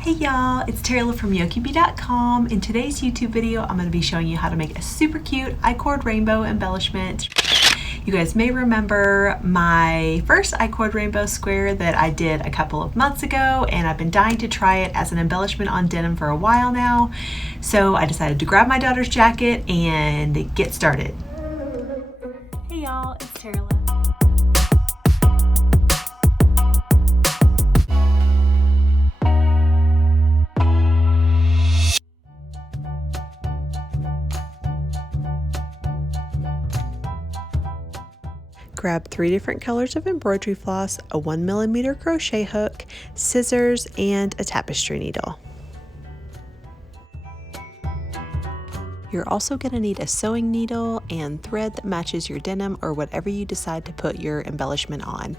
Hey y'all, it's Terry from yokieB.com. In today's YouTube video, I'm going to be showing you how to make a super cute I-cord rainbow embellishment. You guys may remember my first I-cord rainbow square that I did a couple of months ago, and I've been dying to try it as an embellishment on denim for a while now. So I decided to grab my daughter's jacket and get started. Hey y'all, it's Terry. Grab 3 different colors of embroidery floss, a 1mm crochet hook, scissors, and a tapestry needle. You're also going to need a sewing needle and thread that matches your denim or whatever you decide to put your embellishment on.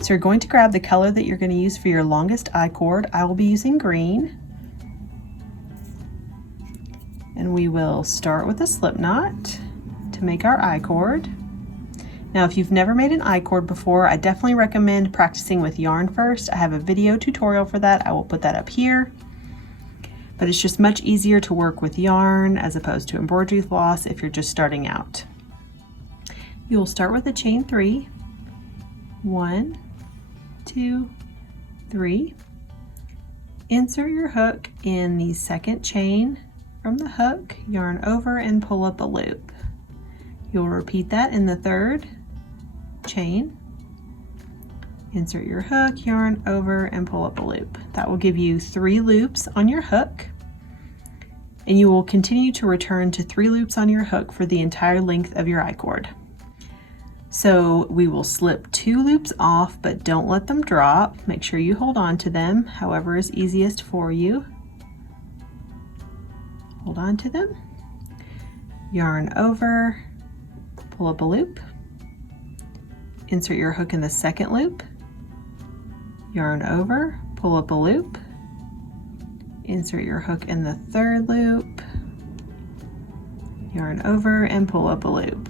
So you're going to grab the color that you're going to use for your longest I-cord. I will be using green. And we will start with a slip knot to make our I-cord. Now, if you've never made an I-cord before, I definitely recommend practicing with yarn first. I have a video tutorial for that. I will put that up here. But it's just much easier to work with yarn as opposed to embroidery floss if you're just starting out. You'll start with a chain 3. 1, 2, 3. Insert your hook in the second chain from the hook, yarn over and pull up a loop. You'll repeat that in the third chain. Insert your hook, yarn over and pull up a loop. That will give you 3 loops on your hook, and you will continue to return to 3 loops on your hook for the entire length of your I-cord. So we will slip 2 loops off, but don't let them drop. Make sure you hold on to them, however is easiest for you. Hold on to them, yarn over, pull up a loop, insert your hook in the second loop, yarn over, pull up a loop, insert your hook in the third loop, yarn over and pull up a loop.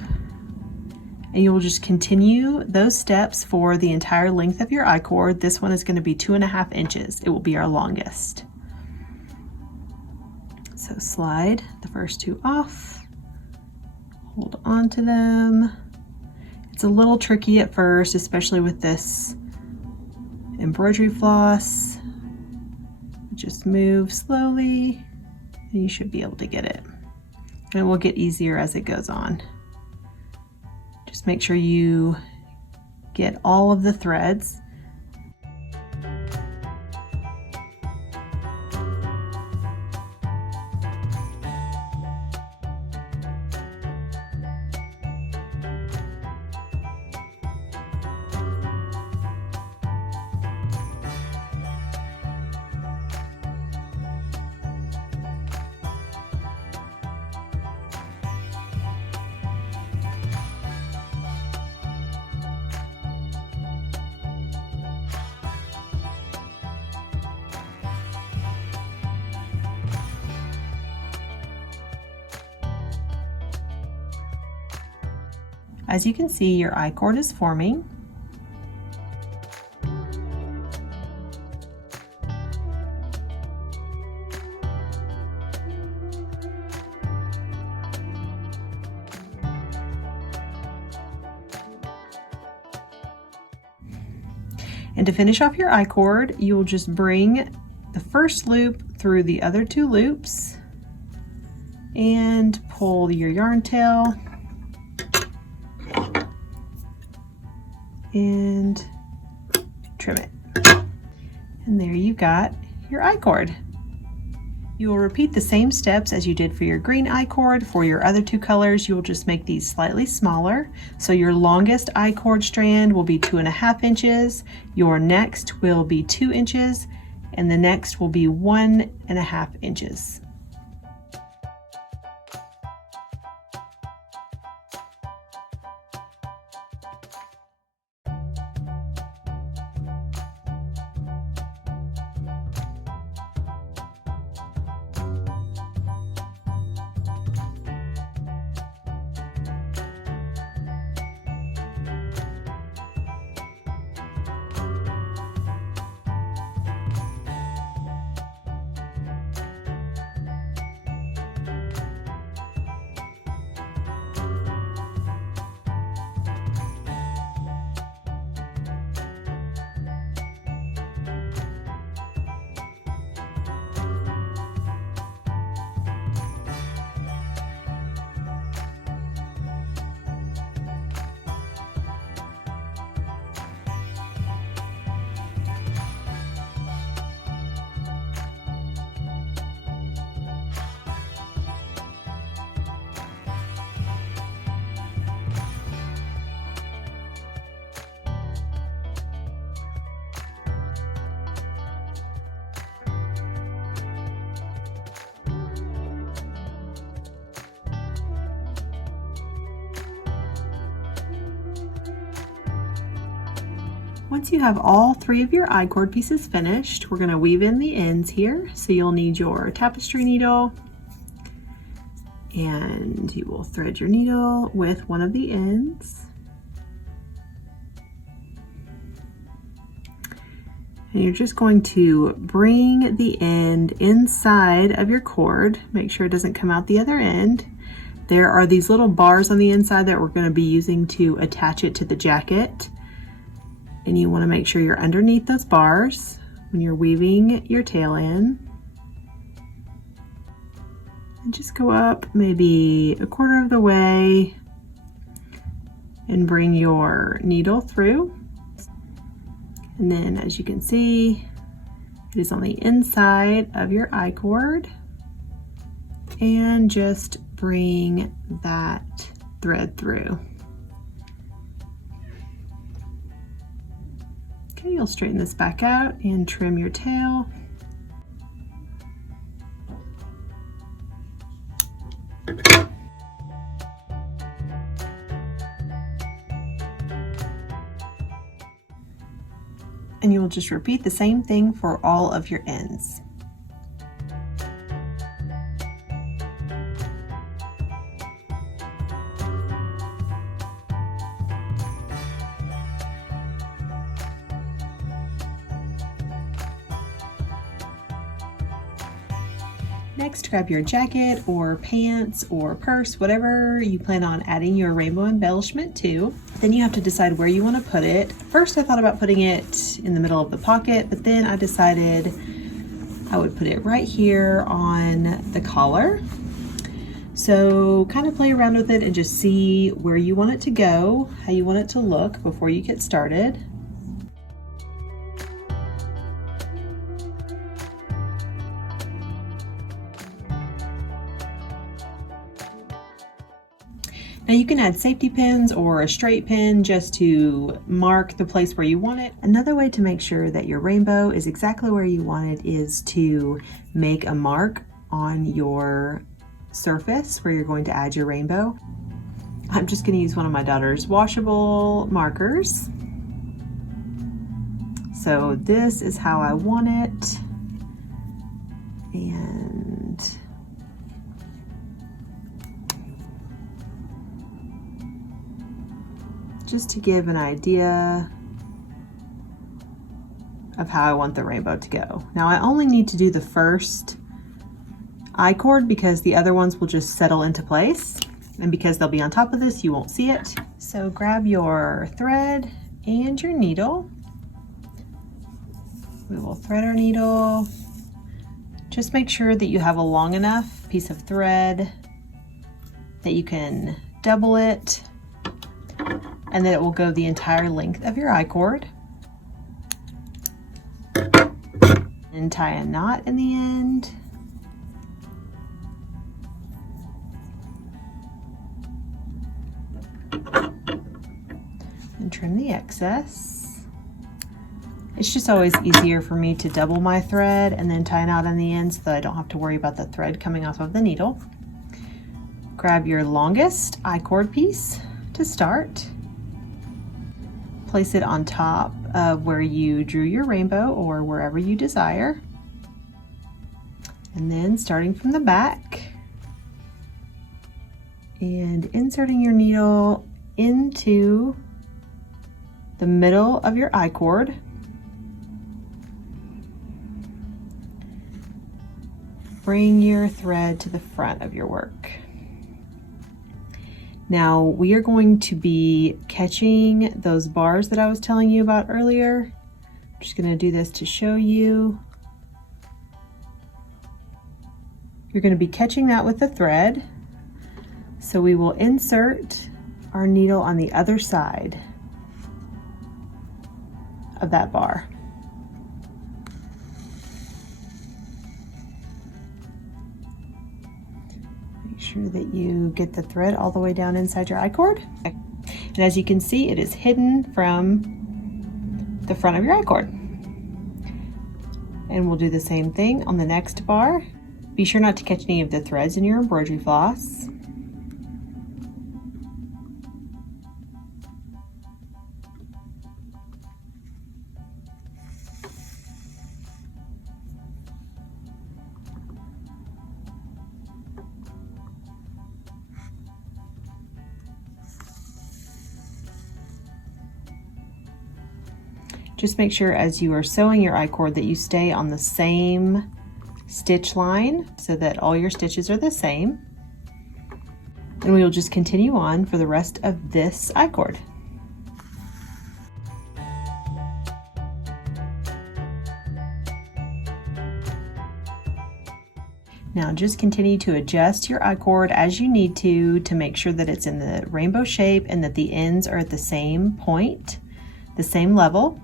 And you will just continue those steps for the entire length of your I-cord. This one is going to be 2.5 inches. It will be our longest. So slide the first 2 off, hold on to them. It's a little tricky at first, especially with this embroidery floss. Just move slowly and you should be able to get it. And it will get easier as it goes on. Just make sure you get all of the threads. As you can see, your I-cord is forming. And to finish off your I-cord, you will just bring the first loop through the other 2 loops and pull your yarn tail and trim it. And there you got your I-cord. You will repeat the same steps as you did for your green I-cord. For your other 2 colors, you will just make these slightly smaller. So your longest I-cord strand will be 2.5 inches, your next will be 2 inches, and the next will be 1.5 inches. Once you have all 3 of your I-cord pieces finished, we're going to weave in the ends here. So you'll need your tapestry needle, and you will thread your needle with one of the ends. And you're just going to bring the end inside of your cord. Make sure it doesn't come out the other end. There are these little bars on the inside that we're going to be using to attach it to the jacket. And you want to make sure you're underneath those bars when you're weaving your tail in. And just go up maybe 1/4 of the way and bring your needle through. And then, as you can see, it is on the inside of your I-cord. And just bring that thread through. Okay, you'll straighten this back out and trim your tail. And you will just repeat the same thing for all of your ends. Next, grab your jacket or pants or purse, whatever you plan on adding your rainbow embellishment to. Then you have to decide where you want to put it. First, I thought about putting it in the middle of the pocket, but then I decided I would put it right here on the collar. So kind of play around with it and just see where you want it to go, how you want it to look before you get started. Now you can add safety pins or a straight pin just to mark the place where you want it. Another way to make sure that your rainbow is exactly where you want it is to make a mark on your surface where you're going to add your rainbow. I'm just going to use one of my daughter's washable markers. So this is how I want it. And just to give an idea of how I want the rainbow to go. Now I only need to do the first I-cord because the other ones will just settle into place. And because they'll be on top of this, you won't see it. So grab your thread and your needle. We will thread our needle. Just make sure that you have a long enough piece of thread that you can double it, and that it will go the entire length of your I-cord. And tie a knot in the end. And trim the excess. It's just always easier for me to double my thread and then tie a knot in the end so that I don't have to worry about the thread coming off of the needle. Grab your longest I-cord piece to start. Place it on top of where you drew your rainbow or wherever you desire. And then starting from the back and inserting your needle into the middle of your I-cord. Bring your thread to the front of your work. Now we are going to be catching those bars that I was telling you about earlier. I'm just going to do this to show you. You're going to be catching that with the thread. So we will insert our needle on the other side of that bar. Make sure that you get the thread all the way down inside your I-cord. And as you can see, it is hidden from the front of your I-cord. And we'll do the same thing on the next bar. Be sure not to catch any of the threads in your embroidery floss. Just make sure as you are sewing your I-cord that you stay on the same stitch line so that all your stitches are the same. And we will just continue on for the rest of this I-cord. Now just continue to adjust your I-cord as you need to make sure that it's in the rainbow shape and that the ends are at the same point, the same level.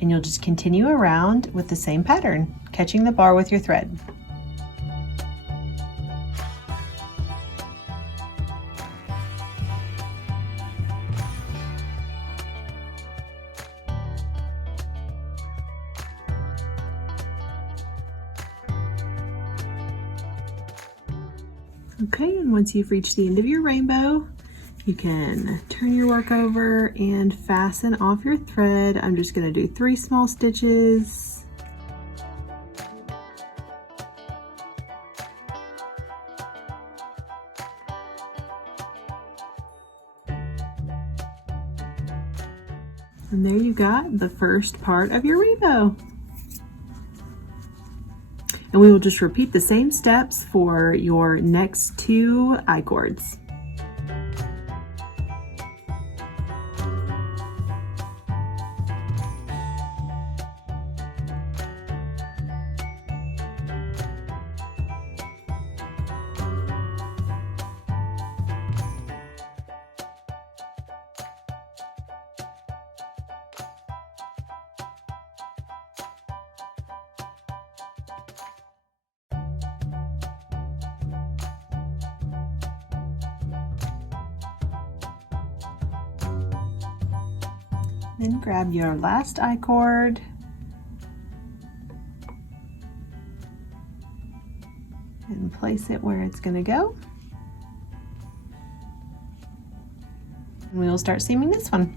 And you'll just continue around with the same pattern, catching the bar with your thread. Okay, and once you've reached the end of your rainbow, you can turn your work over and fasten off your thread. I'm just going to do 3 small stitches. And there you got the first part of your rainbow. And we will just repeat the same steps for your next 2 I-cords. Then grab your last I-cord and place it where it's going to go. And we will start seaming this one.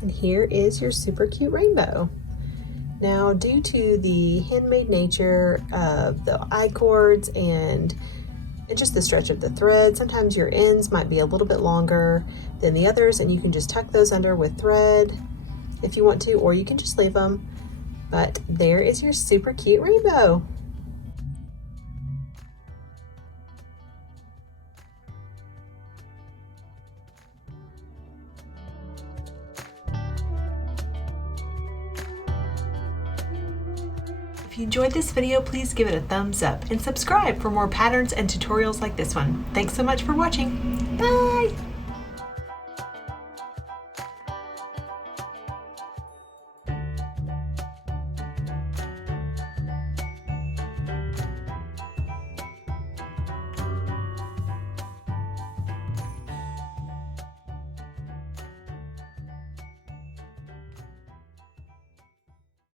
And here is your super cute rainbow. Now, due to the handmade nature of the I-cords and just the stretch of the thread, sometimes your ends might be a little bit longer than the others, and you can just tuck those under with thread if you want to, or you can just leave them. But there is your super cute rainbow. If you enjoyed this video, please give it a thumbs up and subscribe for more patterns and tutorials like this one. Thanks so much for watching. Bye!